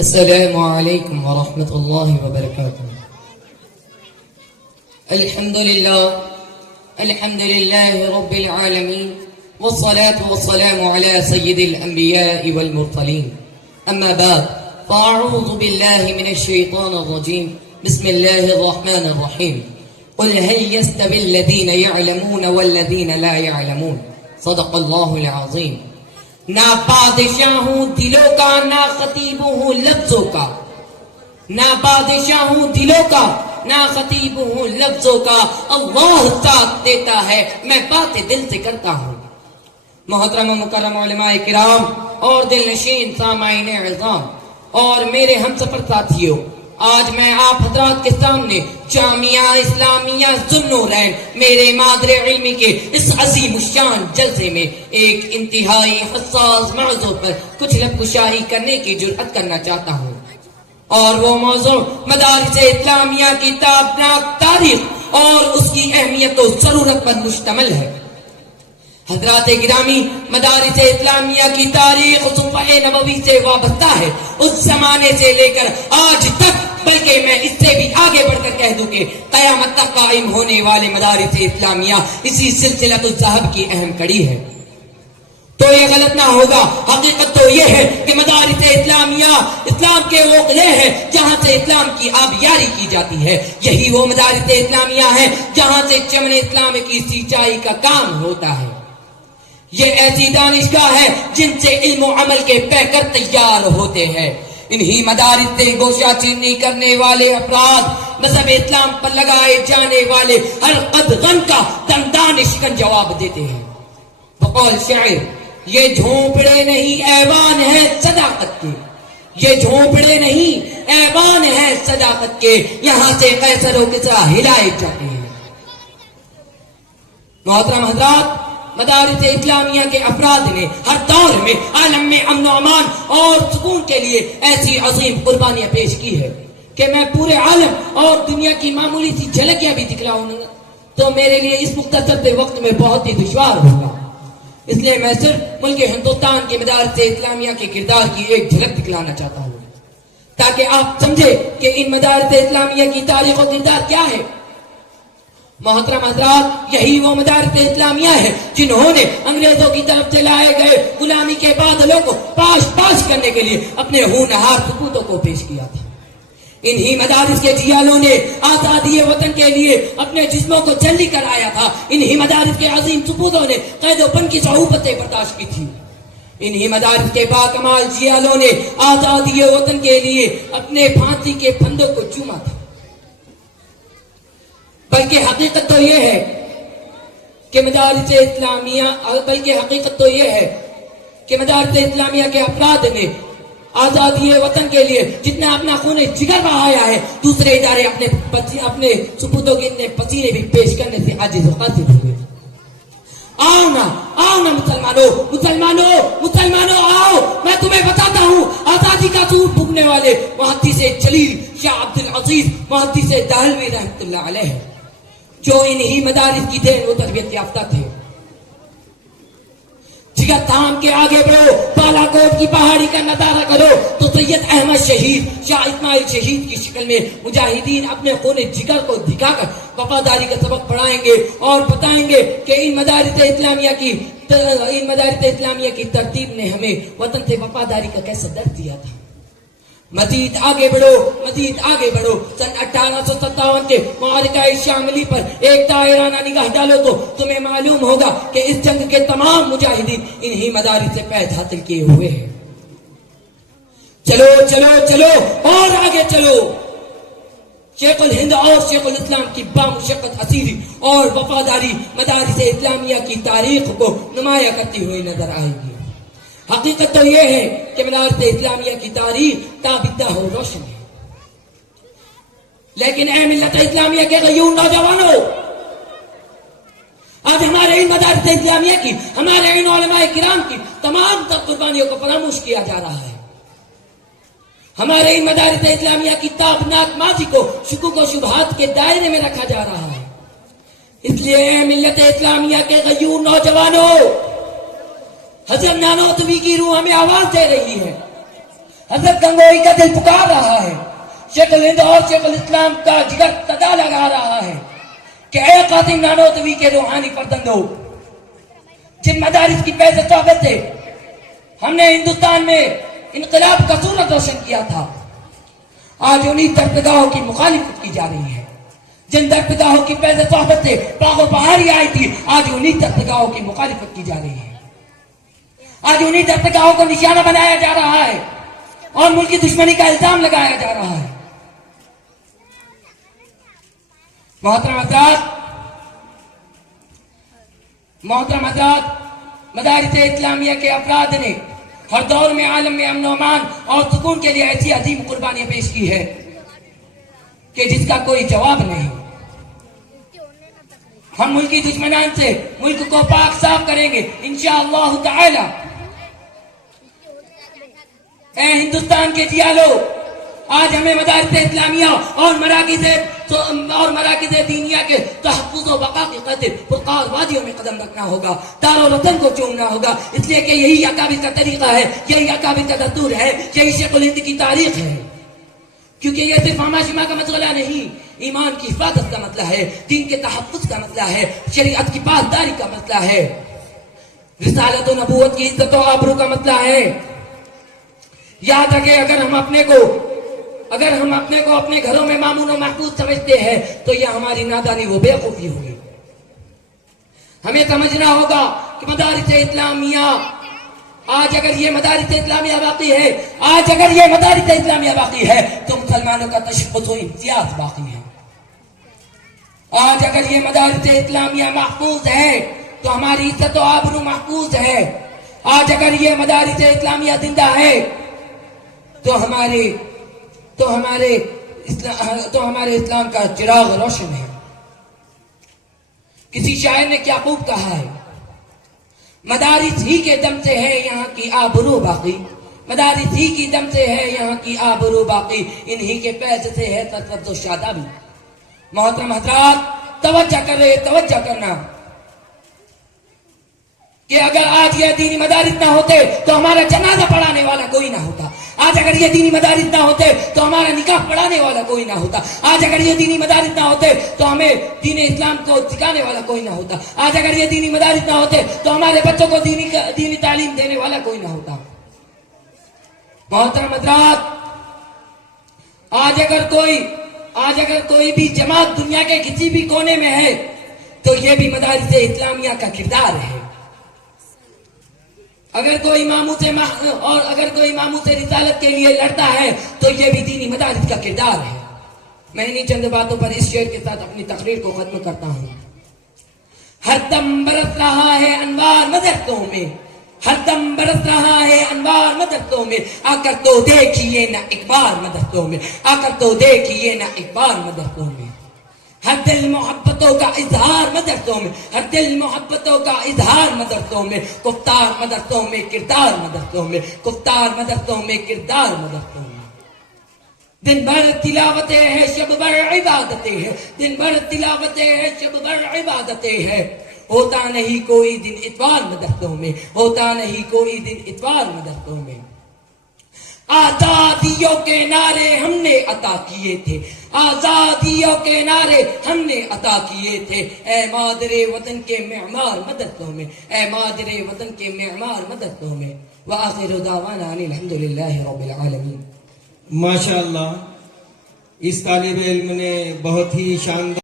السلام عليكم ورحمة الله وبركاته. الحمد لله رب العالمين، والصلاة والسلام على سيد الأنبياء والمرسلين. أما بعد، فأعوذ بالله من الشيطان الرجيم. بسم الله الرحمن الرحيم. قل هل يستوي الذين يعلمون والذين لا يعلمون. صدق الله العظيم. نہ بادشاہ ہوں دلوں کا، نہ خطیب ہوں لفظوں کا. نہ بادشاہ ہوں دلوں کا، نہ خطیب ہوں لفظوں کا. اللہ ساتھ دیتا ہے، میں باتیں دل سے کرتا ہوں. محترم و مکرم علماء کرام اور دل نشین سامعین اعظام اور میرے ہم سفر ساتھیوں، آج میں آپ حضرات کے سامنے جامعہ اسلامیہ ذوالنورین میرے مادر علمی کے اس عظیم الشان جلسے میں ایک انتہائی حساس موضوع پر کچھ لب کشائی کرنے کی جرأت کرنا چاہتا ہوں، اور وہ موضوع مدارس اسلامیہ کی تابناک تاریخ اور اس کی اہمیت و ضرورت پر مشتمل ہے. حضرات گرامی، مدارس اسلامیہ کی تاریخ صفحہ نبوی سے وابستہ ہے، اس زمانے سے لے کر آج تک، بلکہ میں اس سے بھی آگے بڑھ کر کہہ دوں کہ قیامت تک قائم ہونے والے مدارس اسلامیہ اسی سلسلۃ الذہب کی اہم کڑی ہے. تو یہ غلط نہ ہوگا، حقیقت تو یہ ہے کہ مدارس اسلامیہ اسلام کے وہ قلعے ہیں جہاں سے اسلام کی آبیاری کی جاتی ہے. یہی وہ مدارس اسلامیہ ہیں جہاں سے چمن اسلام کی سینچائی کا کام ہوتا ہے. یہ ایسی دانشگاہ ہے جن سے علم و عمل کے پیکر تیار ہوتے ہیں. انہی مدارس سے گوشہ چینی کرنے والے افراد مذہب اسلام پر لگائے جانے والے ہر قدغن کا دندان شکن جواب دیتے ہیں. بقول شاعر، یہ جھونپڑے نہیں ایوان ہے صداقت کے. یہ جھونپڑے نہیں ایوان ہے صداقت کے، یہاں سے قیصر و کسریٰ ہلائے جاتے ہیں. محترم حضرات، مدارس اسلامیہ کے افراد نے ہر دور میں عالم میں امن و امان اور سکون کے لیے ایسی عظیم قربانیاں پیش کی ہے کہ میں پورے عالم اور دنیا کی معمولی سی جھلکیاں بھی دکھلاؤں گا تو میرے لیے اس مختصر سے وقت میں بہت ہی دشوار ہوگا. اس لیے میں صرف ملک ہندوستان کے مدارس اسلامیہ کے کردار کی ایک جھلک دکھلانا چاہتا ہوں تاکہ آپ سمجھے کہ ان مدارس اسلامیہ کی تاریخ و کردار کیا ہے. محترم حضرات، یہی وہ مدارس اسلامیہ ہے جنہوں نے انگریزوں کی طرف سے لائے گئے غلامی کے بادلوں کو پاش کرنے کے لیے اپنے ہونہار سپوتوں کو پیش کیا تھا. انہی مدارس کے جیالوں نے آزادی وطن کے لیے اپنے جسموں کو جلی کرایا تھا. انہی مدارس کے عظیم سپوتوں نے قید و بند کی صعوبتیں برداشت کی تھی. انہی مدارس کے باکمال جیالوں نے آزادی وطن کے لیے اپنے پھانسی کے پھندوں کو چوما تھا. بلکہ حقیقت تو یہ ہے کہ مدارس اسلامیہ کے افراد نے آزادی وطن کے لیے جتنا اپنا خون جگر بہایا ہے، دوسرے ادارے اپنے سپوتوں کے اتنے پسینے بھی پیش کرنے سے عاجز و قاصر ہوئے. آؤ نا مسلمانوں آؤ، میں تمہیں بتاتا ہوں آزادی کا سور پھونکنے والے محدث جلیل شاہ عبد العزیز محدث دہلوی رحمۃ اللہ علیہ جو انہی مدارس کی دین و تربیت یافتہ تھے. جگر تھام کے آگے بڑھو، بالا کوٹ کی پہاڑی کا نظارہ کرو تو سید احمد شہید، شاہ اسماعیل شہید کی شکل میں مجاہدین اپنے خون جگر کو دکھا کر وفاداری کا سبق پڑھائیں گے اور بتائیں گے کہ ان مدارس اسلامیہ کی ترتیب نے ہمیں وطن سے وفاداری کا کیسا درس دیا تھا. مزید آگے بڑھو. سن 1857 کے معرکہ شاملی پر ایک دائرانہ نگاہ ڈالو تو تمہیں معلوم ہوگا کہ اس جنگ کے تمام مجاہدین انہی مدارس سے فیض حاصل کیے ہوئے ہیں. چلو اور آگے چلو. شیخ الہند اور شیخ الاسلام کی بامشقت اسیری اور وفاداری مدارس اسلامیہ کی تاریخ کو نمایاں کرتی ہوئی نظر آئے گی. حقیقت تو یہ ہے کہ مدارس اسلامیہ کی تاریخ تابدہ و روشن ہے. لیکن اے ملت اسلامیہ کے غیور نوجوانوں، آج ہمارے ان مدارس اسلامیہ کی، ہمارے ان علماء کرام کی تمام تر قربانیوں کو فراموش کیا جا رہا ہے. ہمارے ان مدارس اسلامیہ کی تابناک ماضی کو شکوک و شبہات کے دائرے میں رکھا جا رہا ہے. اس لیے اے ملت اسلامیہ کے غیور نوجوانوں، حضرت نانوتوی کی روح ہمیں آواز دے رہی ہے. حضرت گنگوئی کا دل پکار رہا ہے، شیخ الہند اور شیخ الاسلام کا جگر صدا لگا رہا ہے کہ اے قاسم نانوتوی کے روحانی فرزندوں، جن مدارس کی فیض صحبت سے ہم نے ہندوستان میں انقلاب کا سورج روشن کیا تھا، آج انہیں درپگاہوں کی مخالفت کی جا رہی ہے۔ جن درپگاہوں کی فیض صحبت سے پاغ و بہاری آئی تھی، آج انہیں درپگاہوں کی مخالفت کی جا رہی ہے۔ آج انہیں درپگاہوں کو نشانہ بنایا جا رہا ہے اور ملکی دشمنی کا الزام لگایا جا رہا ہے۔ محترم حضرات، مدارس اسلامیہ کے افراد نے ہر دور میں عالم میں امن و امان اور سکون کے لیے ایسی عظیم قربانیاں پیش کی ہے کہ جس کا کوئی جواب نہیں۔ ہم ملکی دشمنان سے ملک کو پاک صاف کریں گے انشاءاللہ تعالی۔ اے ہندوستان کے جیالو، آج ہمیں مدارس اسلامیہ اور مراکز دینیہ کے تحفظ و بقا کی خاطر پرکار وادیوں میں قدم رکھنا ہوگا، دار و وطن کو چومنا ہوگا، اس لیے کہ یہی اکابر کا طریقہ ہے، یہی اکابر کا دستور ہے، یہی شیخ الہند کی تاریخ ہے۔ کیونکہ یہ صرف ہما شما کا مسئلہ نہیں، ایمان کی حفاظت کا مسئلہ ہے، دین کے تحفظ کا مسئلہ ہے، شریعت کی پاسداری کا مسئلہ ہے، رسالت و نبوت کی عزت و آبرو کا مسئلہ ہے۔ یاد رکھیں، اگر ہم اپنے کو اپنے گھروں میں مامون و محفوظ سمجھتے ہیں تو یہ ہماری نادانی و بے وقوفی ہوگی۔ ہمیں سمجھنا ہوگا کہ مدارس اسلامیہ، آج اگر یہ مدارس اسلامیہ باقی ہے تو مسلمانوں کا تشخص و امتیاز باقی ہے۔ آج اگر یہ مدارس اسلامیہ محفوظ ہے تو ہماری عزت و آبرو محفوظ ہے۔ آج اگر یہ مدارس اسلامیہ زندہ ہے تو ہمارے اسلام کا چراغ روشن ہے۔ کسی شاعر نے کیا خوب کہا ہے، مدارس ہی کے دم سے ہے یہاں کی آبرو باقی، مدارس ہی کی دم سے ہے یہاں کی آبرو باقی، انہی کے فیض سے ہے سرفراز و شادابی۔ محترم حضرات، توجہ کرنا کہ اگر آج یہ دینی مدارس نہ ہوتے تو ہمارا جنازہ پڑھانے والا کوئی نہ ہوتا۔ آج اگر یہ دینی مدارس نہ ہوتے تو ہمارا نکاح پڑھانے والا کوئی نہ ہوتا۔ آج اگر یہ دینی مدارس نہ ہوتے تو ہمیں دین اسلام کو سکھانے والا کوئی نہ ہوتا۔ آج اگر یہ دینی مدارس نہ ہوتے تو ہمارے بچوں کو دینی تعلیم دینے والا کوئی نہ ہوتا۔ محترم حضرات، آج اگر کوئی بھی جماعت دنیا کے کسی بھی کونے میں ہے تو یہ بھی مدارس اسلامیہ کا کردار ہے۔ اگر کوئی ماموں سے رسالت کے لیے لڑتا ہے تو یہ بھی دینی مدارس کا کردار ہے۔ میں انہی چند باتوں پر اس شعر کے ساتھ اپنی تقریر کو ختم کرتا ہوں۔ ہر دم برس رہا ہے انوار مدرسوں میں، ہر دم برس رہا ہے انوار مدرسوں میں، آ کر تو دیکھیے نہ ایک بار مدرسوں میں، آ کر تو دیکھیے نہ ایک بار مدرسوں میں۔ ہر دل محبتوں کا اظہار مدرسوں میں، ہر دل محبتوں کا اظہار مدرسوں میں، گفتار مدرسوں میں، کردار مدرسوں میں، گفتار مدرسوں میں، کردار مدرسوں میں۔ دن بھر تلاوتیں ہیں، شب بھر عبادتیں ہیں، دن بھر تلاوتیں ہیں، شب بھر عبادتیں ہیں، ہوتا نہیں کوئی دن اتوار مدرسوں میں، ہوتا نہیں کوئی دن اتوار مدرسوں میں۔ آزادیوں کے نعرے ہم نے عطا کیے تھے، آزادیوں کے نعرے ہم نے عطا کیے تھے، اے مادر وطن کے معمار مدرسوں میں، اے مادر وطن کے معمار مدرسوں میں۔ وآخر دعوانا ان الحمدللہ رب العالمین۔ ماشاءاللہ، اس طالب علم نے بہت ہی شاندار